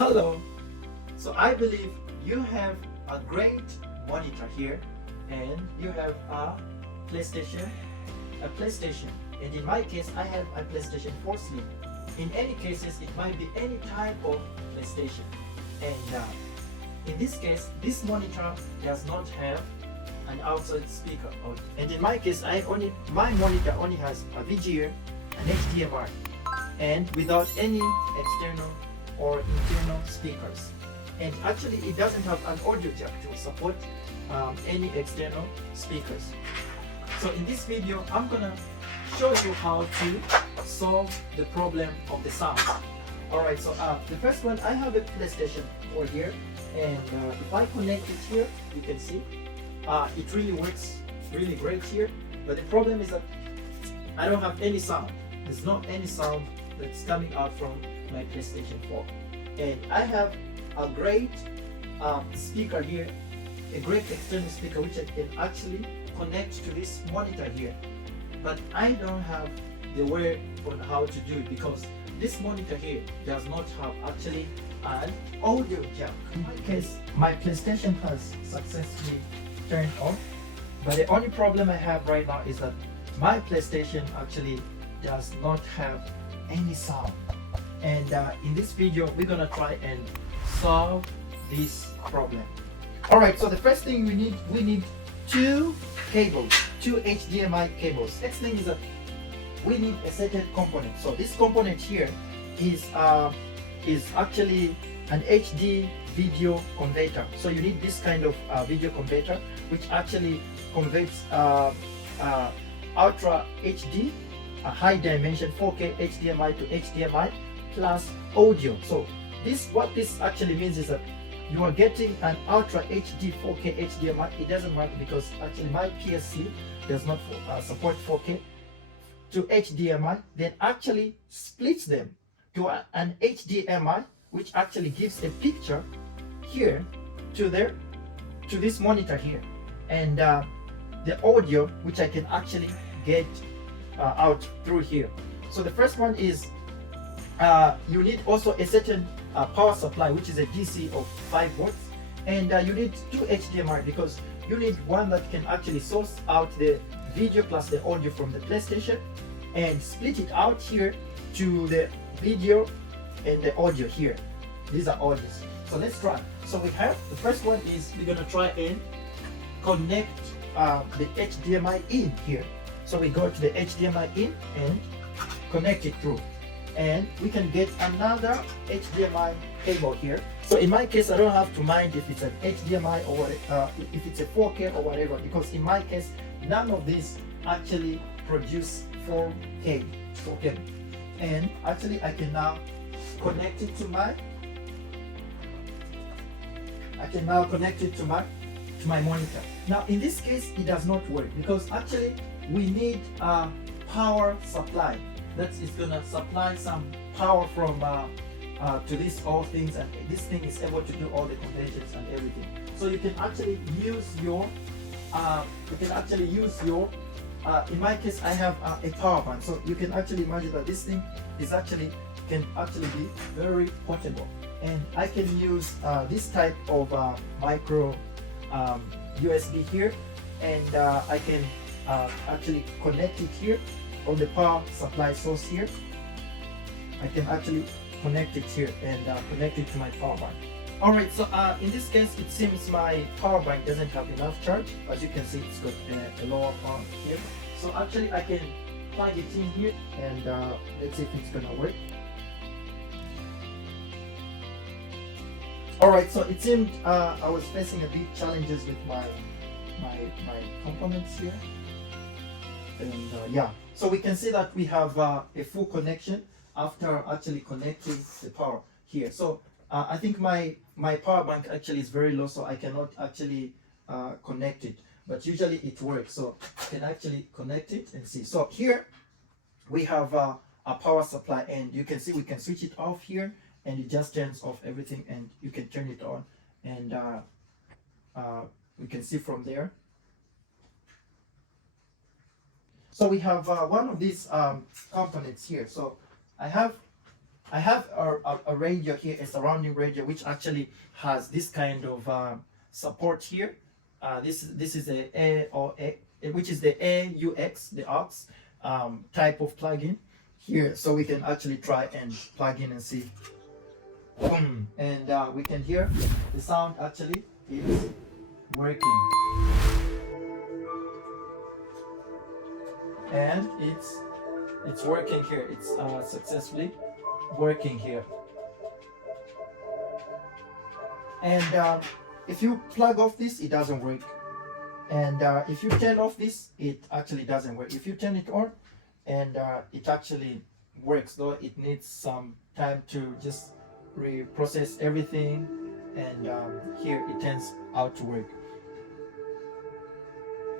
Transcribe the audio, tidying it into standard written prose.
Hello. So I believe you have a great monitor here and you have PlayStation, a PlayStation. And in my case, I have a PlayStation 4 Slim. In any cases, it might be any type of PlayStation. And in this case, this monitor does not have an outside speaker. And in my case, my monitor only has a VGA, an HDMI, and without any external or internal speakers. And actually it doesn't have an audio jack to support any external speakers. So in this video I'm gonna show you how to solve the problem of the sound. Alright, so the first one, I have a PlayStation 4 here, and if I connect it here, you can see it really works really great here. But the problem is that I don't have any sound. There's not any sound that's coming out from my PlayStation 4. And I have a great speaker here, a great external speaker which I can actually connect to this monitor here. But I don't have the way on how to do it because this monitor here does not have actually an audio jack. In my case, my PlayStation has successfully turned off, but the only problem I have right now is that my PlayStation actually does not have any sound. And in this video we're gonna try and solve this problem. Alright, so the first thing we need two cables, two HDMI cables. Next thing is that we need a certain component. So this component here is actually an HD video converter. So you need this kind of video converter which actually converts Ultra HD, a high dimension 4K HDMI to HDMI plus audio. So what this actually means is that you are getting an Ultra HD 4K HDMI. It doesn't matter because actually my PSC does not support 4K to HDMI, then actually splits them to an HDMI which actually gives a picture here to this monitor here, and the audio which I can actually get out through here. So the first one is you need also a certain power supply which is a DC of 5 volts, and you need two HDMI because you need one that can actually source out the video plus the audio from the PlayStation and split it out here to the video and the audio here. These are audios. So let's try. So we have the first one is we're gonna try and connect the HDMI in here. So we go to the HDMI in and connect it through, and we can get another HDMI cable here. So in my case I don't have to mind if it's an HDMI or if it's a 4K or whatever, because in my case none of these actually produce 4K. And actually I can now connect it to my my monitor. Now in this case it does not work because actually we need a power supply that is gonna supply some power from to these all things, and this thing is able to do all the conversions and everything. So you can actually use your in my case I have a power bank, so you can actually imagine that this thing is can actually be very portable, and I can use this type of micro USB here, and I can actually connect it here on the power supply source here. I can actually connect it here and connect it to my power bank. Alright, so in this case it seems my power bank doesn't have enough charge. As you can see, it's got a lower power here. So actually I can plug it in here and let's see if it's gonna work. Alright, so it seemed I was facing a bit challenges with my components here. And yeah, so we can see that we have a full connection after actually connecting the power here. So I think my power bank actually is very low, so I cannot actually connect it, but usually it works. So I can actually connect it and see. So here we have a power supply, and you can see we can switch it off here and it just turns off everything, and you can turn it on, and we can see from there. So we have one of these components here. So I have I have a radio here, a surrounding radio, which actually has this kind of support here. This is which is the AUX, the AUX type of plugin here. So we can actually try and plug in and see. Boom. And we can hear the sound actually is working. And it's working here. It's successfully working here. And if you plug off this, it doesn't work. And if you turn off this, it actually doesn't work. If you turn it on, and it actually works, though it needs some time to just reprocess everything. And here it turns out to work.